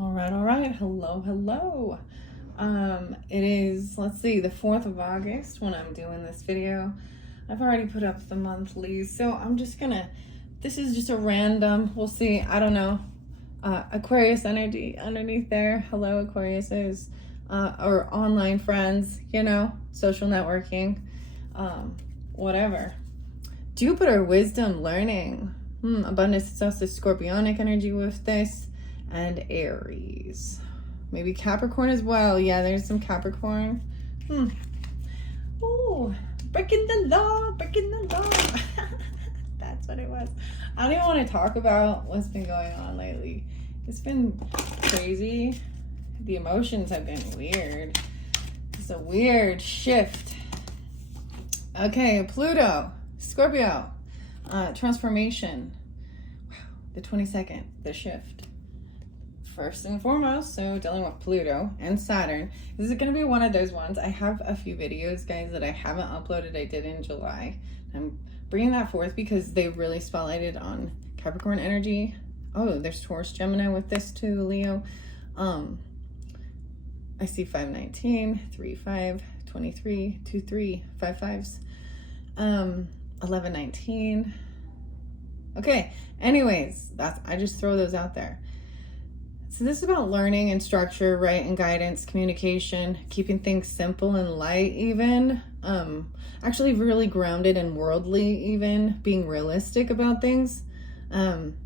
All right. Hello. It is, let's see, the 4th of August when I'm doing this video. I've already put up the monthlies, so I'm just gonna, this is just a random, we'll see, I don't know, Aquarius energy underneath there. Hello, Aquariuses, or online friends, you know, social networking, whatever. Jupiter, wisdom, learning, abundance, it's also Scorpionic energy with this, and Aries. Maybe Capricorn as well. Yeah, there's some Capricorn. Ooh, breaking the law. That's what it was. I don't even want to talk about what's been going on lately. It's been crazy. The emotions have been weird. It's a weird shift. Okay, Pluto, Scorpio, transformation. Wow, the 22nd, the shift. First and foremost, so dealing with Pluto and Saturn. This is going to be one of those ones. I have a few videos, guys, that I haven't uploaded. I did in July. I'm bringing that forth because they really spotlighted on Capricorn energy. Oh, there's Taurus, Gemini with this too, Leo. I see 519, 35, 23, 23, 55s, 1119. Okay, anyways, I just throw those out there. So this is about learning and structure, right, and guidance, communication, keeping things simple and light even, actually really grounded and worldly even, being realistic about things, even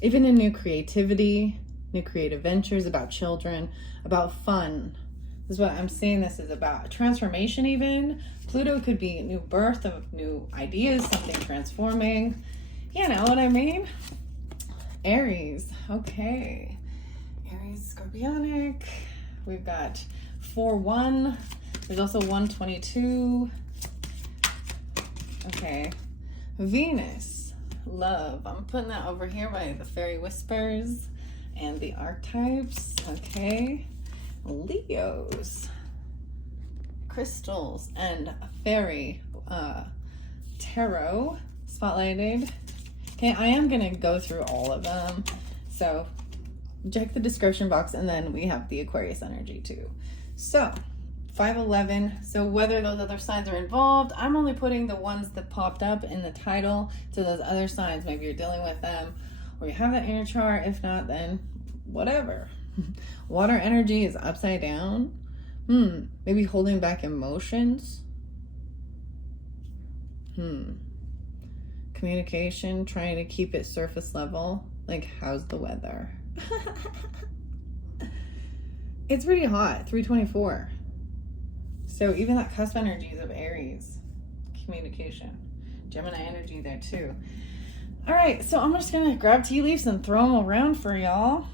in new creativity, new creative ventures, about children, about fun. This is what I'm saying this is about. Transformation even. Pluto could be a new birth of new ideas, something transforming. You know what I mean? Aries, okay. Aries, Scorpionic. We've got 4-1. There's also 122. Okay. Venus, love. I'm putting that over here by the fairy whispers and the archetypes. Okay. Leos, crystals, and fairy tarot spotlighted. Okay, I am going to go through all of them. So check the description box, and then we have the Aquarius energy too. So 511. So whether those other signs are involved, I'm only putting the ones that popped up in the title to those other signs. Maybe you're dealing with them or you have that in your chart. If not, then whatever. Water energy is upside down. Maybe holding back emotions. Communication, trying to keep it surface level. Like, how's the weather? It's pretty hot, 324. So even that cusp energies of Aries, communication, Gemini energy there too. All right, so I'm just gonna grab tea leaves and throw them around for y'all.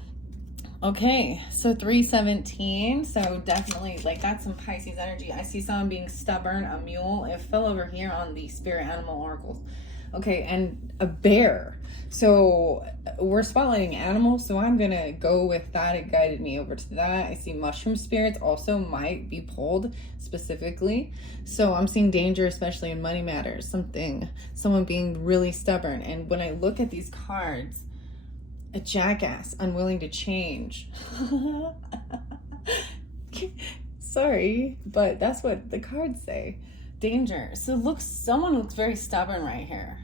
Okay, so 317, so definitely, like, that's some Pisces energy. I see someone being stubborn, a mule. It fell over here on the spirit animal oracles. Okay, and a bear. So we're spotlighting animals, so I'm gonna go with that. It guided me over to that. I see mushroom spirits also might be pulled specifically. So I'm seeing danger, especially in money matters, someone being really stubborn. And when I look at these cards, a jackass, unwilling to change. Sorry, but that's what the cards say. Danger. So someone looks very stubborn right here.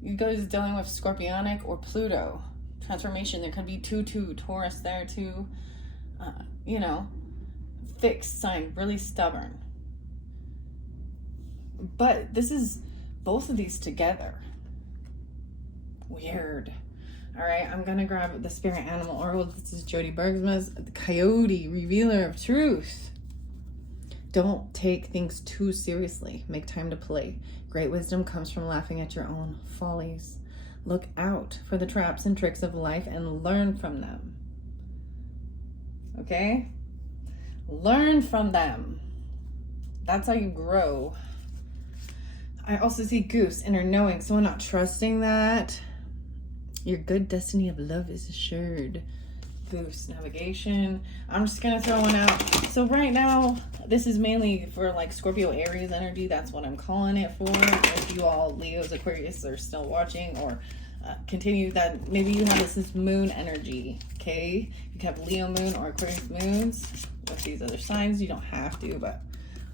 You guys dealing with Scorpionic or Pluto. Transformation. There could be 2-2, Taurus there too. You know, fixed sign, really stubborn. But this is both of these together. Weird. All right, I'm gonna grab the spirit animal oracle. This is Jody Bergsma's the Coyote, revealer of truth. Don't take things too seriously. Make time to play. Great wisdom comes from laughing at your own follies. Look out for the traps and tricks of life and learn from them. Okay? Learn from them. That's how you grow. I also see goose, inner knowing. Someone not trusting that. Your good destiny of love is assured. Goose, navigation. I'm just going to throw one out. So right now, this is mainly for like Scorpio, Aries energy. That's what I'm calling it for. If you all Leos, Aquarius are still watching, or Continue that. Maybe you have this moon energy, okay? You can have Leo moon or Aquarius moons with these other signs. You don't have to, but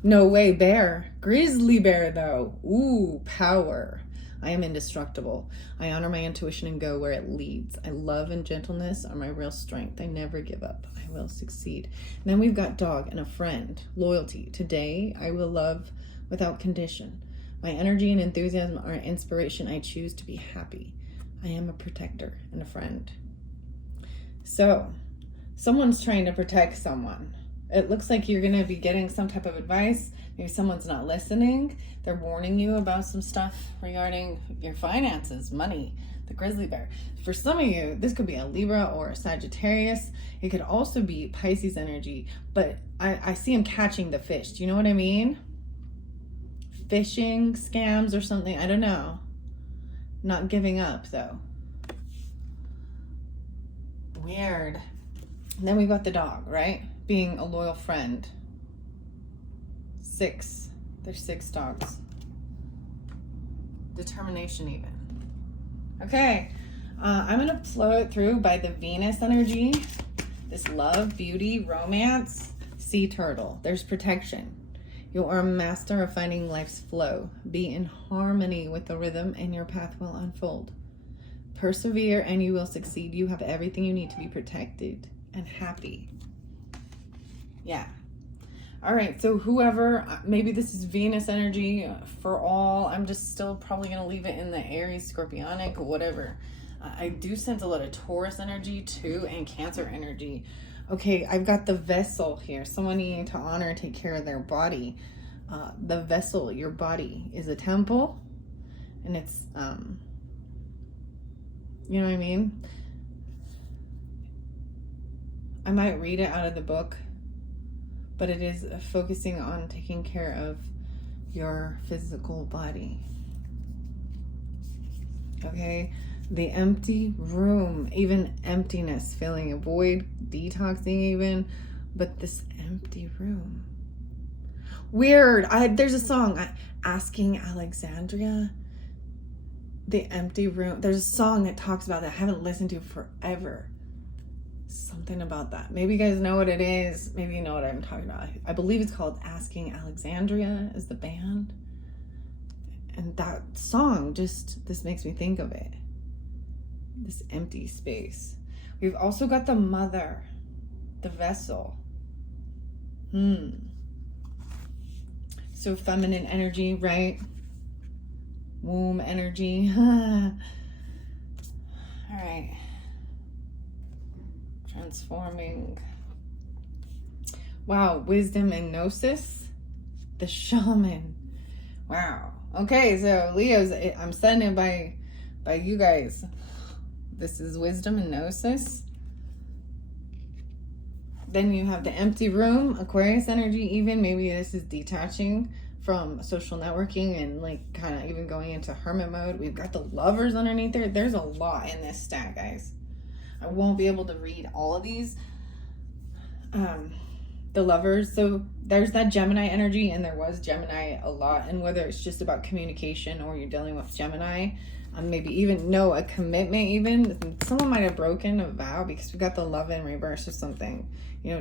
no way. Bear. Grizzly bear, though. Ooh, power. I am indestructible. I honor my intuition and go where it leads. I love and gentleness are my real strength. I never give up. I will succeed. And then we've got dog and a friend. Loyalty. Today, I will love without condition. My energy and enthusiasm are inspiration. I choose to be happy. I am a protector and a friend. So, someone's trying to protect someone. It looks like you're going to be getting some type of advice. Maybe someone's not listening. They're warning you about some stuff regarding your finances, money, the grizzly bear. For some of you, this could be a Libra or a Sagittarius. It could also be Pisces energy. But I see him catching the fish. Do you know what I mean? Fishing scams or something. I don't know. Not giving up, though. Weird. And then we got the dog, right? Being a loyal friend. 6. There's 6 dogs. Determination even. Okay. I'm going to flow it through by the Venus energy. This love, beauty, romance, sea turtle. There's protection. You are a master of finding life's flow. Be in harmony with the rhythm and your path will unfold. Persevere and you will succeed. You have everything you need to be protected and happy. Yeah. All right. So whoever, maybe this is Venus energy for all. I'm just still probably going to leave it in the Aries, Scorpionic, whatever. I do sense a lot of Taurus energy too and Cancer energy. Okay, I've got the vessel here. Someone needing to honor and take care of their body. The vessel, your body, is a temple. And it's, you know what I mean? I might read it out of the book, but it is focusing on taking care of your physical body. Okay? The empty room, even emptiness, filling a void, detoxing even, but this empty room. Weird. There's a song, Asking Alexandria, the empty room. There's a song that talks about that I haven't listened to forever. Something about that. Maybe you guys know what it is. Maybe you know what I'm talking about. I believe it's called Asking Alexandria is the band. And that song this makes me think of it. This empty space. We've also got the mother, the vessel. So feminine energy, right? Womb energy. All right. Transforming. Wow, wisdom and gnosis. The shaman. Wow. Okay, so Leos, I'm sending by you guys. This is wisdom and gnosis. Then you have the empty room, Aquarius energy even. Maybe this is detaching from social networking and like kind of even going into hermit mode. We've got the lovers underneath there. There's a lot in this stack, guys. I won't be able to read all of these. The lovers. So there's that Gemini energy, and there was Gemini a lot. And whether it's just about communication or you're dealing with Gemini, maybe even a commitment even. Someone might have broken a vow because we got the love in reverse or something,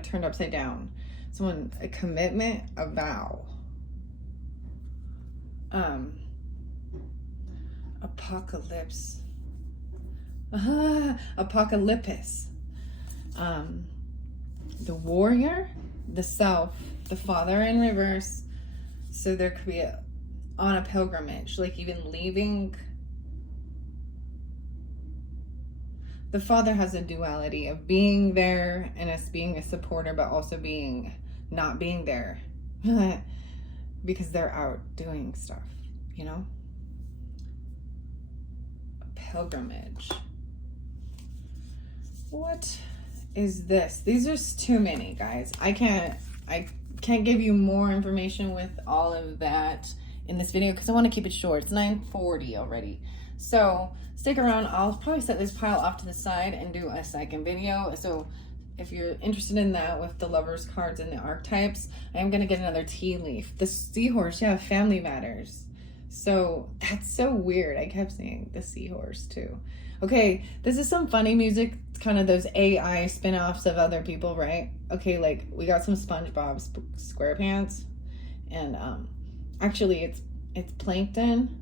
turned upside down. Someone, a commitment, a vow. Apocalypse. Apocalypse. The warrior, the self, the father in reverse. So there could be on a pilgrimage, like even leaving. The father has a duality of being there and us being a supporter, but also not being there because they're out doing stuff, A pilgrimage. What is this? These are too many, guys. I can't give you more information with all of that in this video because I want to keep it short. It's 9:40 already. So stick around. I'll probably set this pile off to the side and do a second video. So if you're interested in that with the lovers cards and the archetypes, I am going to get another tea leaf. The seahorse, yeah, family matters. So that's so weird. I kept seeing the seahorse too. Okay, this is some funny music. It's kind of those AI spin-offs of other people, right? Okay, like we got some SpongeBob SquarePants, and actually it's Plankton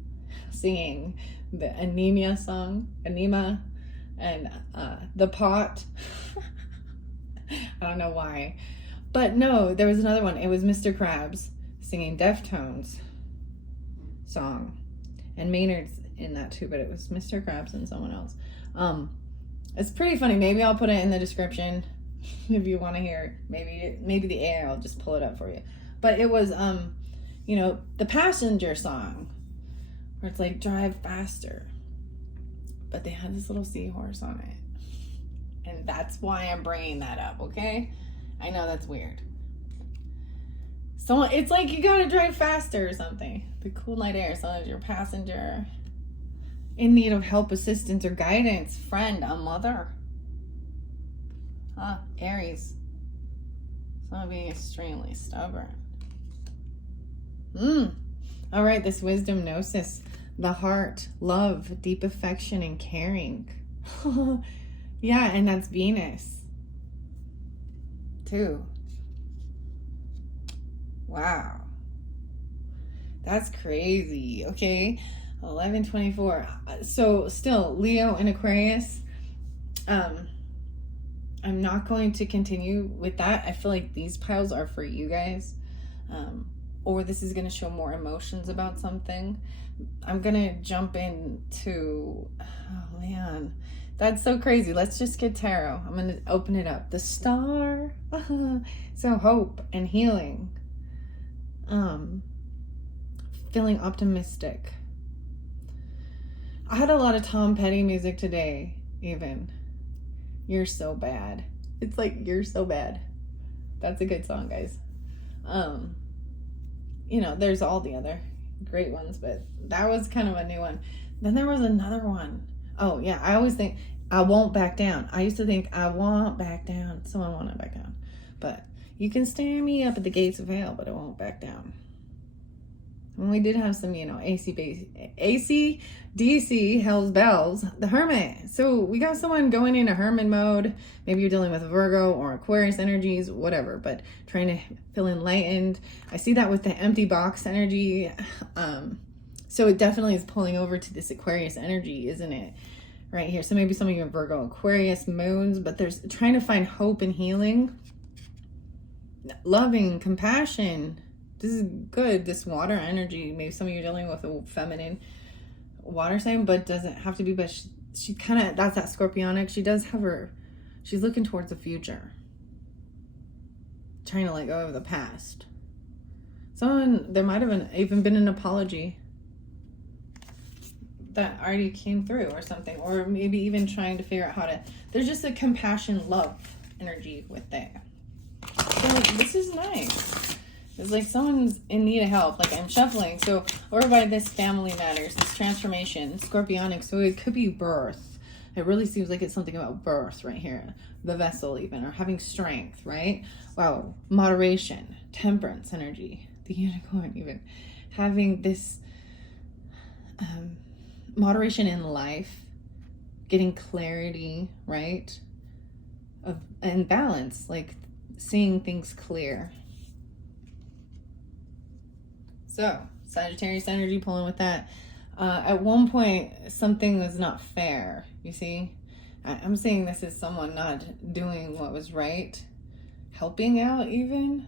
singing the Anemia song, Anema, and the pot. I don't know why, but no, there was another one. It was Mr. Krabs singing Deftones song, and Maynard's in that too, but it was Mr. Krabs and someone else. It's pretty funny. Maybe I'll put it in the description if you want to hear. Maybe the AI will just pull it up for you. But it was you know, the Passenger song, where it's like drive faster, but they had this little seahorse on it, and that's why I'm bringing that up. Okay, I know that's weird. So it's like you gotta drive faster or something. The cool night air, so as your passenger in need of help, assistance, or guidance, friend, a mother. Aries. Someone being extremely stubborn. All right, this wisdom gnosis, the heart, love, deep affection, and caring. Yeah, and that's Venus too. Wow, that's crazy. Okay, 11/24. So still Leo and Aquarius. I'm not going to continue with that. I feel like these piles are for you guys, or this is going to show more emotions about something. I'm going to jump into, oh man, that's so crazy. Let's just get tarot. I'm going to open it up. The Star. So hope and healing. Feeling optimistic. I had a lot of Tom Petty music today, even. You're so bad. It's like, you're so bad. That's a good song, guys. You know, there's all the other great ones, but that was kind of a new one. Then there was another one. Oh yeah, I always think I won't back down. I used to think I won't back down. Someone won't back down. But you can stand me up at the gates of hell, but I won't back down. And we did have some, you know, AC, DC, Hell's Bells, the Hermit. So we got someone going into Hermit mode. Maybe you're dealing with Virgo or Aquarius energies, whatever, but trying to feel enlightened. I see that with the empty box energy. So it definitely is pulling over to this Aquarius energy, isn't it? Right here. So maybe some of you are Virgo, Aquarius moons, but there's trying to find hope and healing. Loving, compassion. This is good. This water energy. Maybe some of you are dealing with a feminine water sign, but doesn't have to be. But she kind of, that's that Scorpionic. She does have her, she's looking towards the future. Trying to let go of the past. Someone, there might have even been an apology that already came through or something. Or maybe even trying to figure out how to, there's just a compassion, love energy with that. So this is nice. It's like someone's in need of help. Like I'm shuffling. So, or by this family matters, this transformation, Scorpionic. So it could be birth. It really seems like it's something about birth right here. The vessel even, or having strength, right? Wow. Moderation, temperance energy, the unicorn even. Having this moderation in life, getting clarity, right? And balance, like seeing things clear. So, Sagittarius energy pulling with that. At one point, something was not fair, you see? I'm saying this is someone not doing what was right. Helping out, even.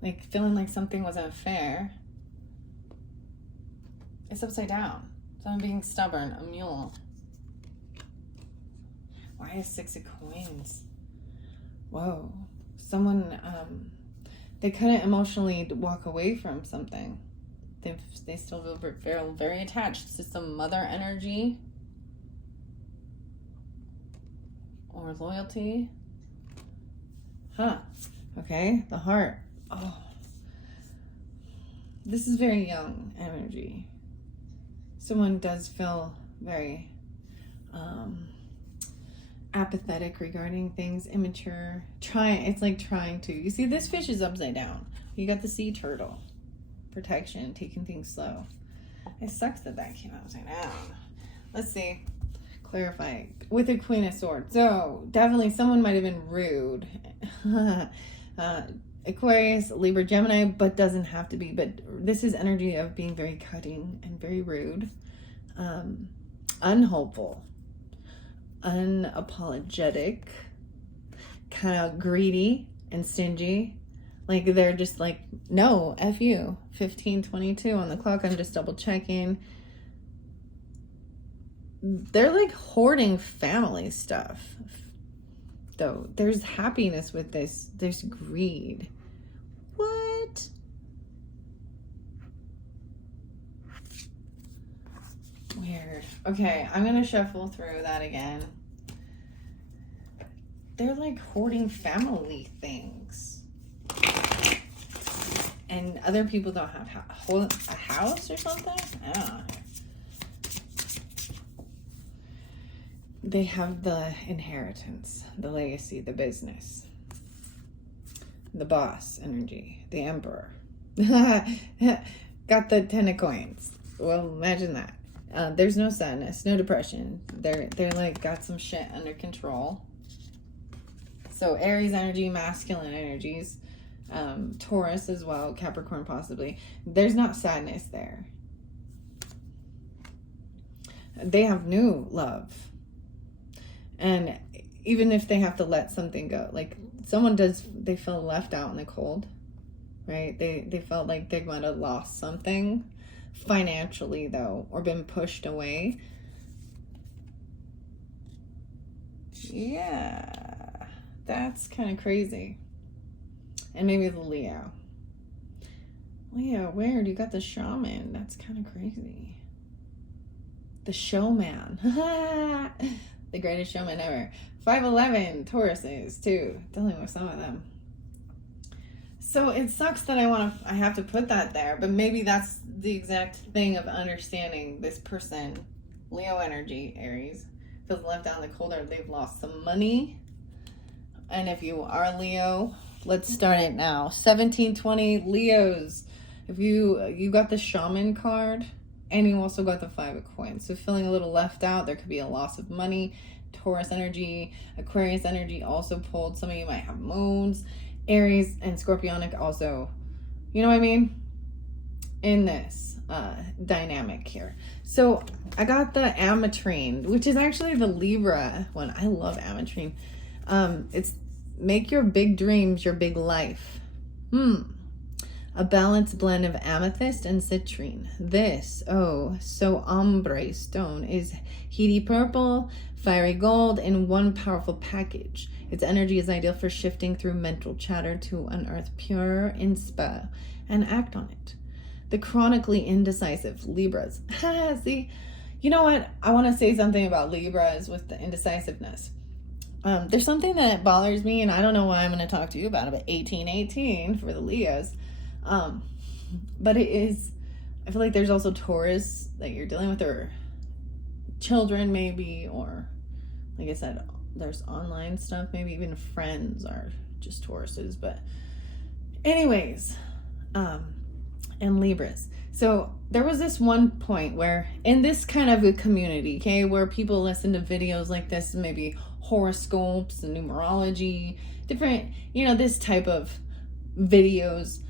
Like, feeling like something was unfair. It's upside down. Someone being stubborn, a mule. Why is 6 of Coins? Whoa. Someone, they couldn't emotionally walk away from something. They still feel very attached to some mother energy or loyalty. Okay, the heart. Oh, this is very young energy. Someone does feel very apathetic regarding things, immature, it's like trying to, you see this fish is upside down. You got the sea turtle. protection, taking things slow. It sucks that that came upside down. Let's see. Clarify. With a Queen of Swords. So, definitely someone might have been rude. Aquarius, Libra, Gemini, but doesn't have to be. But this is energy of being very cutting and very rude. Unhopeful. Unapologetic. Kind of greedy and stingy. Like, they're just like, no, F you. 15:22 on the clock. I'm just double checking. They're like hoarding family stuff. Though there's happiness with this. There's greed. What? Weird. Okay, I'm going to shuffle through that again. They're like hoarding family things. And other people don't have a house or something? I don't know. They have the inheritance, the legacy, the business, the boss energy, the emperor. Got the 10 of coins. Well, imagine that. There's no sadness, no depression. They're like got some shit under control. So Aries energy, masculine energies. Taurus as well, Capricorn possibly. There's not sadness there. They have new love. And even if they have to let something go, like someone does, they feel left out in the cold, right? They felt like they might have lost something financially though, or been pushed away. Yeah, that's kind of crazy. And maybe the Leo. Leo, weird, you got the shaman. That's kind of crazy. The showman. The greatest showman ever. 5'11", Tauruses too. Dealing with some of them. So it sucks that I have to put that there, but maybe that's the exact thing of understanding this person. Leo energy, Aries, feels left out in the cold, or they've lost some money. And if you are Leo, let's start it now. 1720 Leos. If you got the shaman card, and you also got the 5 of coins. So feeling a little left out. There could be a loss of money. Taurus energy, Aquarius energy also pulled. Some of you might have moons. Aries and Scorpionic also, you know what I mean? In this dynamic here. So I got the ametrine, which is actually the Libra one. I love ametrine. It's make your big dreams your big life. A balanced blend of amethyst and citrine. This, oh, so ombre stone is heady purple, fiery gold in one powerful package. Its energy is ideal for shifting through mental chatter to unearth pure inspo and act on it. The chronically indecisive Libras. See, you know what? I want to say something about Libras with the indecisiveness. There's something that bothers me, and I don't know why I'm going to talk to you about it, but 1818 for the Leos. But it is, I feel like there's also Taurus that you're dealing with, or children maybe, or like I said, there's online stuff, maybe even friends are just Tauruses. But anyways, and Libras. So there was this one point where in this kind of a community, okay, where people listen to videos like this, maybe horoscopes and numerology, different, this type of videos.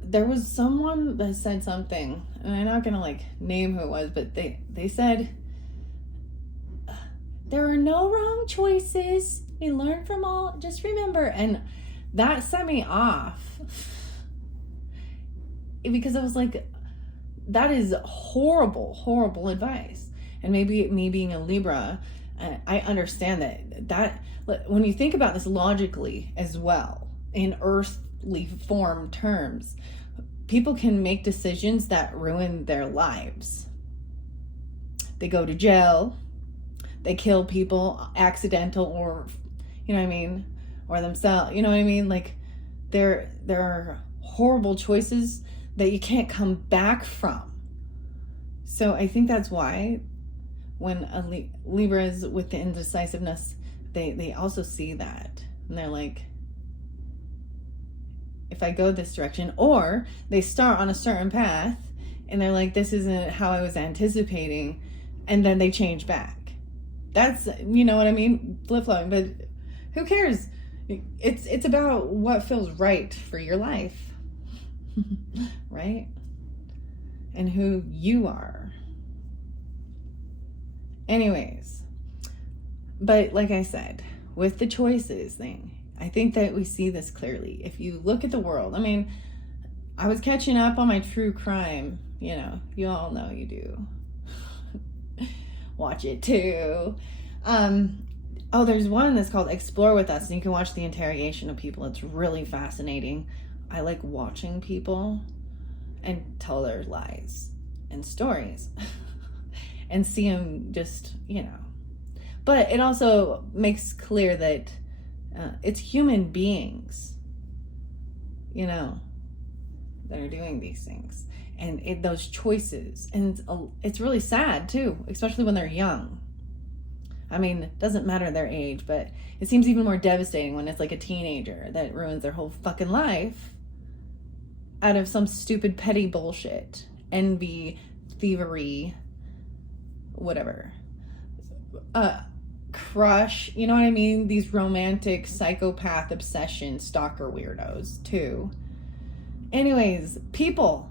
There was someone that said something, and I'm not gonna name who it was, but they said there are no wrong choices. We learn from all. Just remember, and that set me off because I was like, that is horrible, horrible advice. And maybe me being a Libra, I understand that when you think about this logically as well, in earthly form terms, people can make decisions that ruin their lives. They go to jail, they kill people, accidental, or or themselves, there are horrible choices that you can't come back from. So I think that's why when a Libra is with the indecisiveness, they also see that, and they're like, if I go this direction, or they start on a certain path and they're like, this isn't how I was anticipating, and then they change back. That's, you know what I mean? Flip-flopping, but who cares? It's about what feels right for your life, right? And who you are. Anyways, but like I said, with the choices thing, I think that we see this clearly. If you look at the world, I mean, I was catching up on my true crime, you know, you all know you do. Watch it too. Oh, there's one that's called Explore With Us, and you can watch the interrogation of people. It's really fascinating. I like watching people and tell their lies and stories and see them just, you know. But it also makes clear that it's human beings, you know, that are doing these things, and those choices. And it's really sad too, especially when they're young. I mean, it doesn't matter their age, but it seems even more devastating when it's like a teenager that ruins their whole fucking life out of some stupid petty bullshit, envy, thievery, whatever. Crush, you know what I mean? These romantic psychopath obsession stalker weirdos too. Anyways, people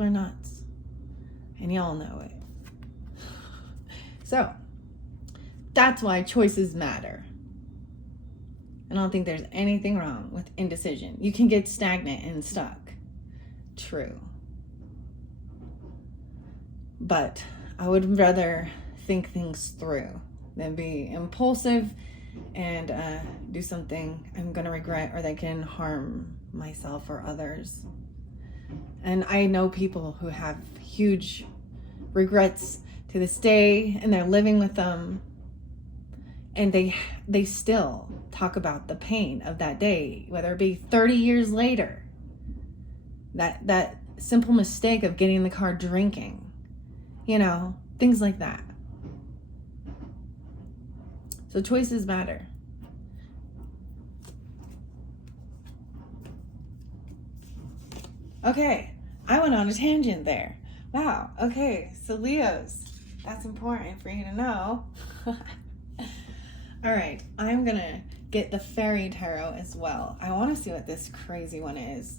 are nuts, and y'all know it. So that's why choices matter. I don't think there's anything wrong with indecision. You can get stagnant and stuck. True. But I would rather think things through than be impulsive and do something I'm going to regret or that can harm myself or others. And I know people who have huge regrets to this day, and they're living with them, and they still talk about the pain of that day, whether it be 30 years later. That simple mistake of getting in the car drinking, you know, things like that. So choices matter. Okay, I went on a tangent there. Wow, okay, so Leos, that's important for you to know. All right, I'm gonna get the fairy tarot as well. I want to see what this crazy one is.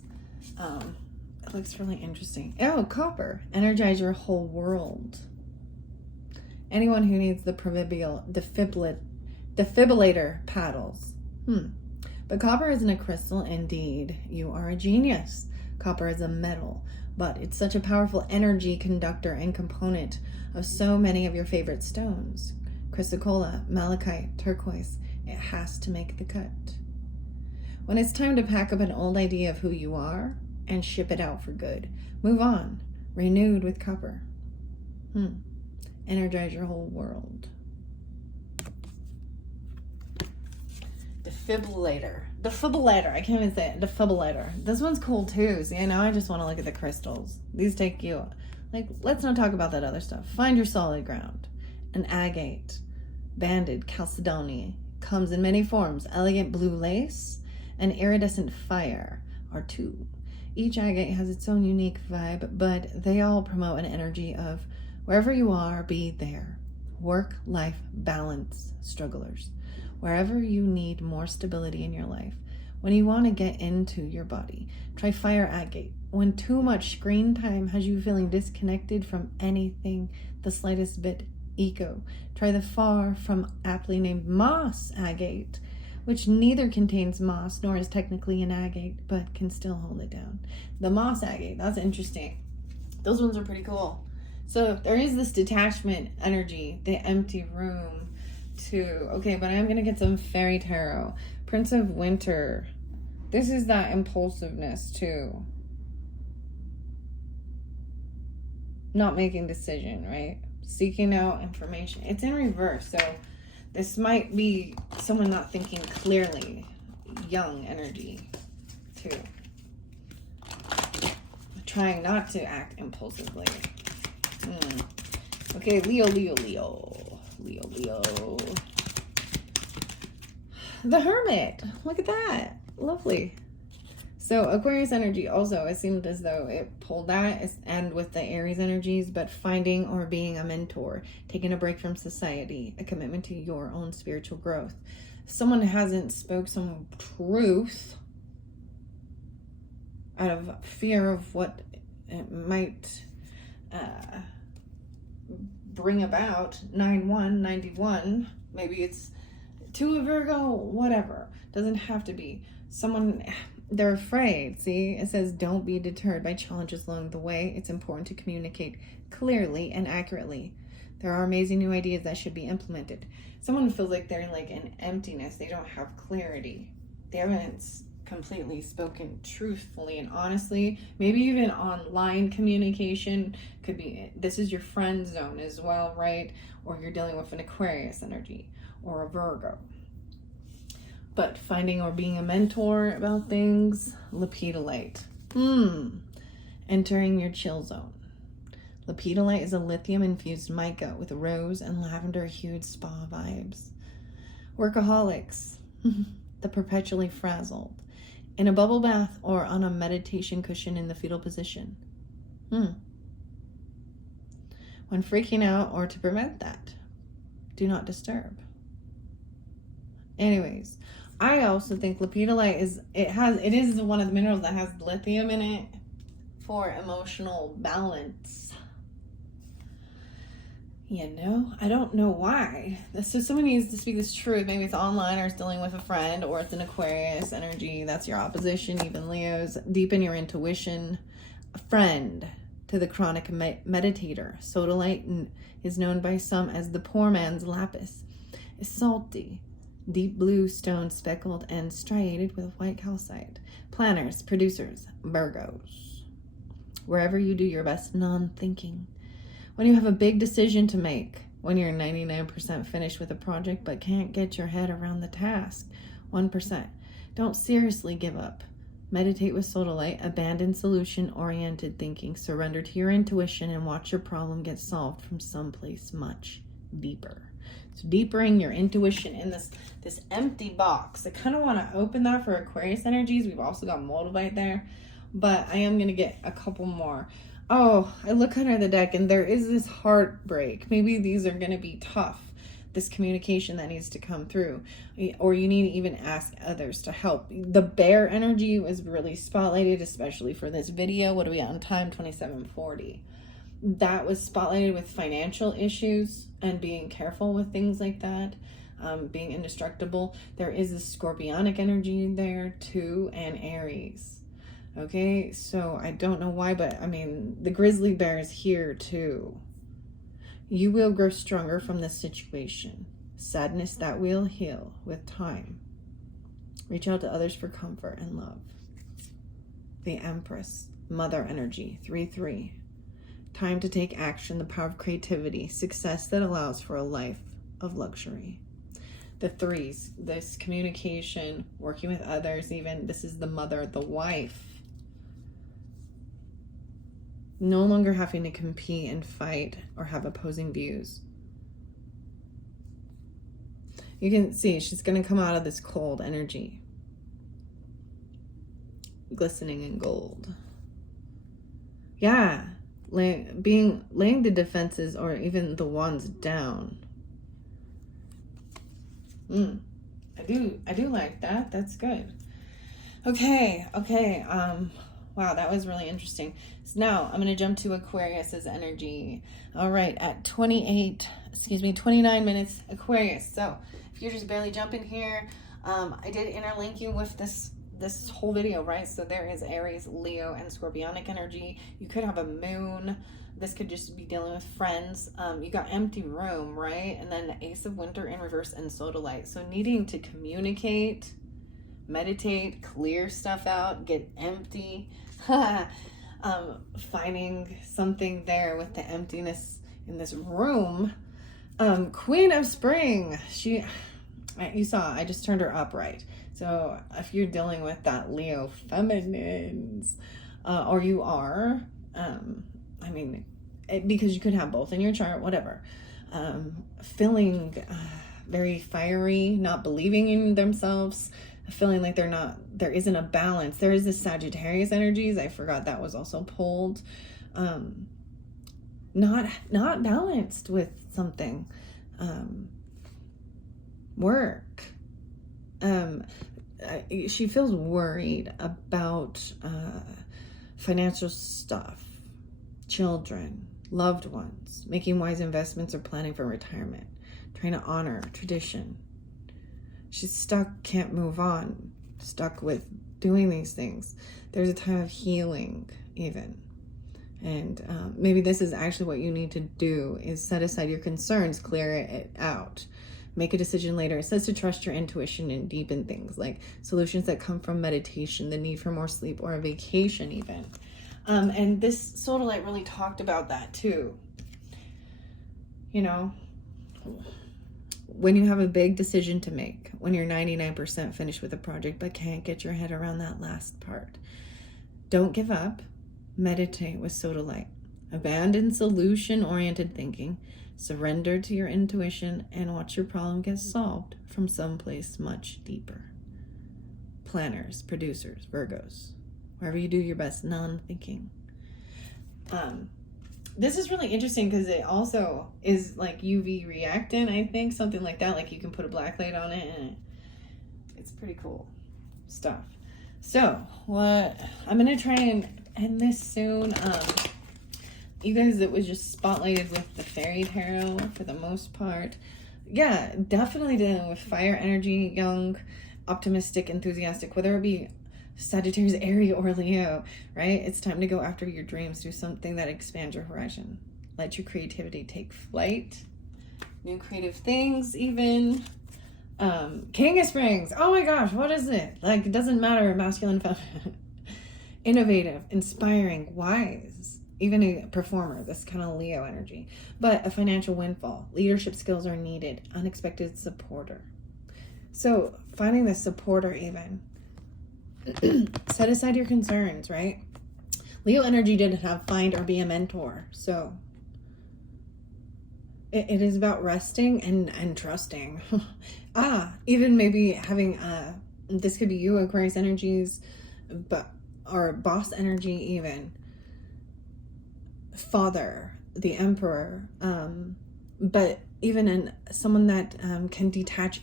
It looks really interesting. Oh, copper. Energize your whole world. Anyone who needs the proverbial defibrillator paddles. But copper isn't a crystal. Indeed, you are a genius. Copper is a metal, but it's such a powerful energy conductor and component of so many of your favorite stones. Chrysocolla, malachite, turquoise. It has to make the cut. When it's time to pack up an old idea of who you are and ship it out for good, move on, renewed with copper. Energize your whole world. Defibrillator. I can't even say it. Defibrillator. This one's cool too. See, now I just want to look at the crystals. These take you, like, let's not talk about that other stuff. Find your solid ground. An agate, banded chalcedony, comes in many forms. Elegant blue lace and iridescent fire are two. Each agate has its own unique vibe, but they all promote an energy of wherever you are, be there. Work-life balance, strugglers. Wherever you need more stability in your life, when you want to get into your body, try fire agate. When too much screen time has you feeling disconnected from anything the slightest bit eco, try the far from aptly named moss agate, which neither contains moss nor is technically an agate, but can still hold it down. The moss agate, that's interesting. Those ones are pretty cool. So there is this detachment energy, the empty room too. Okay, but I'm gonna get some fairy tarot. Prince of Winter. This is that impulsiveness too. Not making decision, right? Seeking out information. It's in reverse, so this might be someone not thinking clearly. Young energy too. Trying not to act impulsively. Okay, Leo. the Hermit. Look at that. Lovely. So Aquarius energy also, it seemed as though it pulled that, and with the Aries energies, but finding or being a mentor, taking a break from society, a commitment to your own spiritual growth. Someone hasn't spoke some truth out of fear of what it might bring about. 9-1, 91. Maybe it's to a Virgo, whatever. Doesn't have to be. Someone, they're afraid. See, it says don't be deterred by challenges along the way. It's important to communicate clearly and accurately. There are amazing new ideas that should be implemented. Someone feels like they're like in emptiness. They don't have clarity. They haven't completely spoken truthfully and honestly. Maybe even online communication could be, this is your friend zone as well, right? Or you're dealing with an Aquarius energy or a Virgo. But finding or being a mentor about things. Lepidolite. Entering your chill zone. Lepidolite is a lithium-infused mica with rose and lavender hued spa vibes. Workaholics. The perpetually frazzled. In a bubble bath or on a meditation cushion in the fetal position. When freaking out or to prevent that, do not disturb. Anyways, I also think lepidolite is one of the minerals that has lithium in it for emotional balance. You know, I don't know why. So someone needs to speak this truth. Maybe it's online, or it's dealing with a friend, or it's an Aquarius energy. That's your opposition, even Leos. Deepen your intuition. A friend to the chronic meditator. Sodalite is known by some as the poor man's lapis. It's salty, deep blue stone speckled and striated with white calcite. Planners, producers, Virgos. Wherever you do your best non-thinking. When you have a big decision to make, when you're 99% finished with a project but can't get your head around the task, 1%. Don't seriously give up. Meditate with sodalite, abandon solution-oriented thinking, surrender to your intuition, and watch your problem get solved from someplace much deeper. So deepering your intuition in this empty box. I kind of want to open that for Aquarius energies. We've also got Moldavite there, but I am going to get a couple more. Oh, I look under the deck and there is this heartbreak. Maybe these are going to be tough. This communication that needs to come through. Or you need to even ask others to help. The bear energy was really spotlighted, especially for this video. What are we on time? 27:40. That was spotlighted with financial issues and being careful with things like that. Being indestructible. There is a scorpionic energy there too, and Aries. Okay, so I don't know why, but I mean, the grizzly bear is here too. You will grow stronger from this situation. Sadness that will heal with time. Reach out to others for comfort and love. The Empress, mother energy, 3-3. Time to take action, the power of creativity, success that allows for a life of luxury. The 3s, this communication, working with others, even this is the mother, the wife. No longer having to compete and fight or have opposing views. You can see she's going to come out of this cold energy. Glistening in gold. Yeah. Laying the defenses or even the wands down. I do like that. That's good. Okay. Wow, that was really interesting. So now I'm going to jump to Aquarius's energy. All right, at 29 minutes, Aquarius. So if you're just barely jumping here, I did interlink you with this whole video, right? So there is Aries, Leo, and Scorpionic energy. You could have a moon. This could just be dealing with friends. You got empty room, right? And then the Ace of Winter in reverse and Sodalite. So needing to communicate, meditate, clear stuff out, get empty. Finding something there with the emptiness in this room. Queen of Spring. You saw, I just turned her upright. So if you're dealing with that Leo feminines, or you are, because you could have both in your chart, whatever. Feeling very fiery, not believing in themselves, feeling like there isn't a balance. There is this Sagittarius energies. I forgot that was also pulled. Not balanced with something. Work. She feels worried about financial stuff, children, loved ones, making wise investments or planning for retirement, trying to honor tradition. She's stuck, can't move on, stuck with doing these things. There's a time of healing even. And maybe this is actually what you need to do, is set aside your concerns, clear it out. Make a decision later. It says to trust your intuition and deepen things like solutions that come from meditation, the need for more sleep, or a vacation even. And this sodalite really talked about that too. You know, when you have a big decision to make, when you're 99% finished with a project but can't get your head around that last part, don't give up. Meditate with sodalite. Abandon solution-oriented thinking. Surrender to your intuition and watch your problem get solved from someplace much deeper. Planners, producers, Virgos, wherever you do your best non-thinking. This is really interesting because it also is like UV reactant, I think, something like that. Like you can put a black light on it and it's pretty cool stuff. So what I'm going to try and end this soon. You guys, it was just spotlighted with the fairy tarot for the most part. Yeah, definitely dealing with fire energy, young, optimistic, enthusiastic, whether it be Sagittarius, Aries, or Leo, right? It's time to go after your dreams. Do something that expands your horizon. Let your creativity take flight. New creative things even. King of Springs. Oh my gosh, what is it? Like, it doesn't matter, masculine, feminine. Innovative, inspiring, wise. Even a performer, this kind of Leo energy. But a financial windfall. Leadership skills are needed. Unexpected supporter. So finding the supporter even. Set aside your concerns, right? Leo energy didn't have find or be a mentor. So it is about resting and trusting. Even maybe having, this could be you, Aquarius energies, but or boss energy even. Father, the emperor, but even in someone that can detach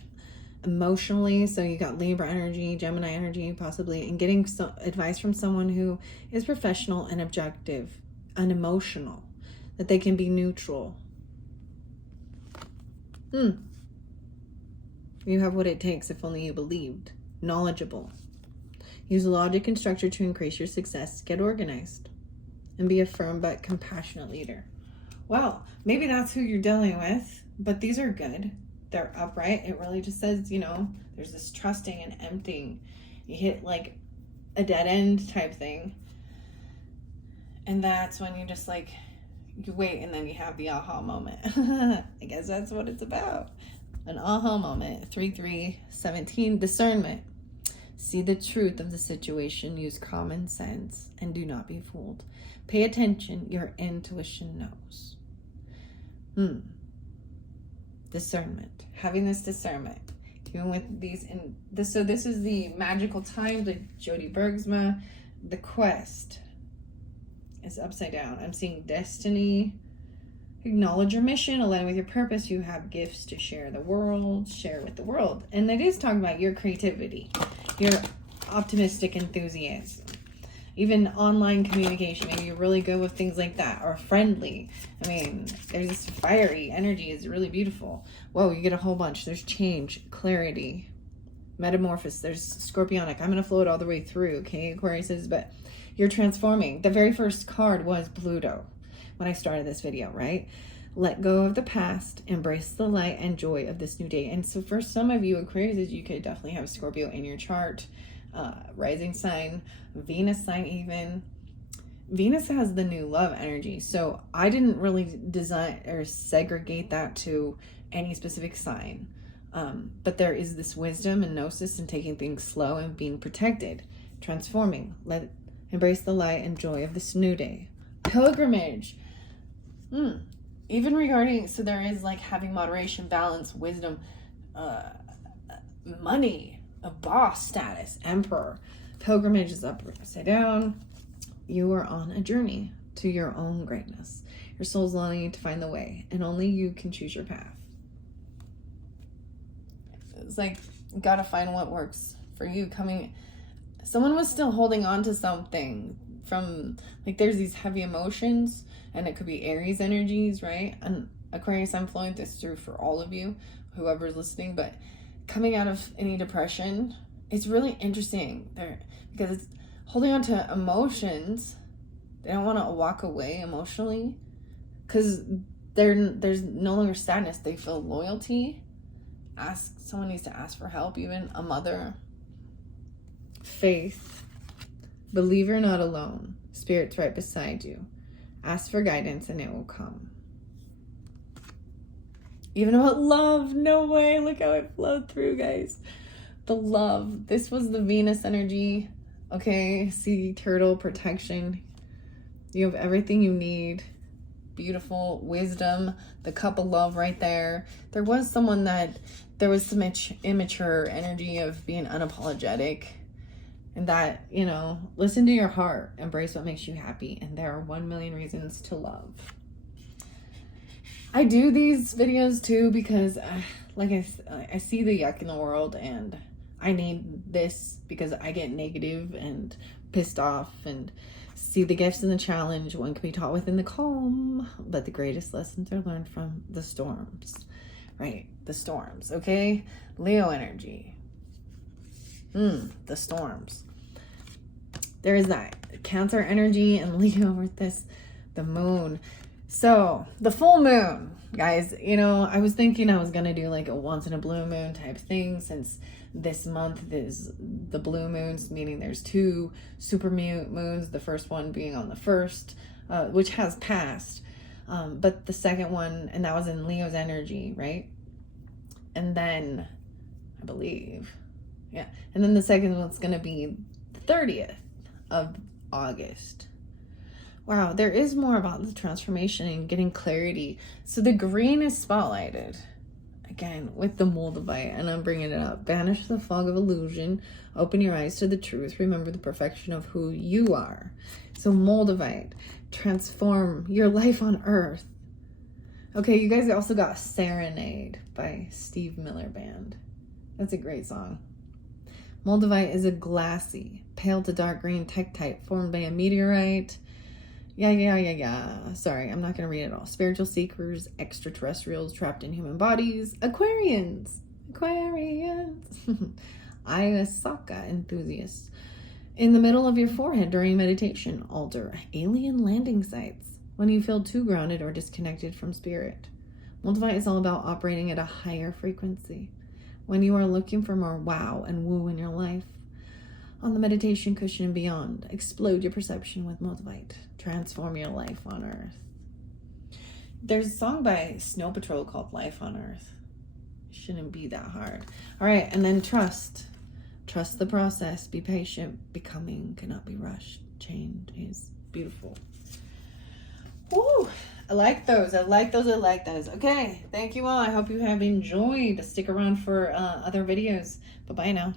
emotionally. So you got Libra energy, Gemini energy possibly, and getting advice from someone who is professional and objective, unemotional, that they can be neutral. You have what it takes if only you believed. Knowledgeable. Use logic and structure to increase your success. Get organized. And be a firm but compassionate leader. Well, maybe that's who you're dealing with, but these are good. They're upright. It really just says, you know, there's this trusting and emptying. You hit like a dead end type thing. And that's when you just like, you wait and then you have the aha moment. I guess that's what it's about. An aha moment. 3-3-17, discernment. See the truth of the situation. Use common sense and do not be fooled. Pay attention. Your intuition knows. Discernment. Having this discernment. Even with these, so this is the magical time, the Jody Bergsma. The quest is upside down. I'm seeing destiny. Acknowledge your mission, align with your purpose. You have gifts to share the world, share with the world. And it is talking about your creativity, your optimistic enthusiasm, even online communication. Maybe you're really good with things like that, or friendly. I mean, there's this fiery energy is really beautiful. Whoa, you get a whole bunch. There's change, clarity, metamorphosis. There's scorpionic. I'm going to flow it all the way through, okay, Aquarius, but you're transforming. The very first card was Pluto when I started this video, right? Let go of the past, embrace the light and joy of this new day. And so for some of you Aquarius, you could definitely have Scorpio in your chart, rising sign, Venus sign even. Venus has the new love energy. So I didn't really design or segregate that to any specific sign. But there is this wisdom and gnosis and taking things slow and being protected, transforming. Embrace the light and joy of this new day. Pilgrimage. Even regarding, so there is like having moderation, balance, wisdom, money, a boss status, emperor. Pilgrimage is upside down. You are on a journey to your own greatness. Your soul's longing to find the way, and only you can choose your path. It's like, you gotta find what works for you. Someone was still holding on to something from, like, there's these heavy emotions, and it could be Aries energies, right? And Aquarius, I'm flowing this through for all of you, whoever's listening, but coming out of any depression, it's really interesting there, because it's holding on to emotions. They don't want to walk away emotionally because there's no longer sadness. They feel loyalty. Someone needs to ask for help, even a mother. Faith. Believe you're not alone. Spirit's right beside you. Ask for guidance and it will come. Even about love, no way. Look how it flowed through, guys. The love. This was the Venus energy. Okay, sea turtle protection. You have everything you need. Beautiful wisdom. The cup of love right there. There was some immature energy of being unapologetic. And that, listen to your heart. Embrace what makes you happy. And there are 1 million reasons to love. I do these videos too because, I see the yuck in the world and I need this because I get negative and pissed off and see the gifts in the challenge. One can be taught within the calm, but the greatest lessons are learned from the storms, right? The storms, okay? Leo energy. The storms. There is that Cancer energy and Leo with this, the moon. So the full moon, guys, I was thinking I was going to do like a once in a blue moon type thing, since this month is the blue moons, meaning there's 2 super moons, the first one being on the 1st, which has passed, but the second one, and that was in Leo's energy, right? And then I believe, and then the second one's going to be the 30th of August. Wow, there is more about the transformation and getting clarity. So the green is spotlighted. Again, with the Moldavite, and I'm bringing it up. Banish the fog of illusion. Open your eyes to the truth. Remember the perfection of who you are. So Moldavite, transform your life on earth. Okay, you guys also got Serenade by Steve Miller Band. That's a great song. Moldavite is a glassy, pale to dark green tektite formed by a meteorite. Sorry, I'm not going to read it all. Spiritual seekers, extraterrestrials trapped in human bodies, Aquarians, Ayasaka enthusiasts. In the middle of your forehead during meditation, altar, alien landing sites when you feel too grounded or disconnected from spirit. Moldavite is all about operating at a higher frequency. When you are looking for more wow and woo in your life, on the meditation cushion and beyond, explode your perception with Moldavite. Transform your life on earth. There's a song by Snow Patrol called Life on Earth. Shouldn't be that hard. All right, and then trust. Trust the process. Be patient. Becoming cannot be rushed. Change is beautiful. Woo! I like those. Okay, thank you all. I hope you have enjoyed. Stick around for other videos. Bye-bye now.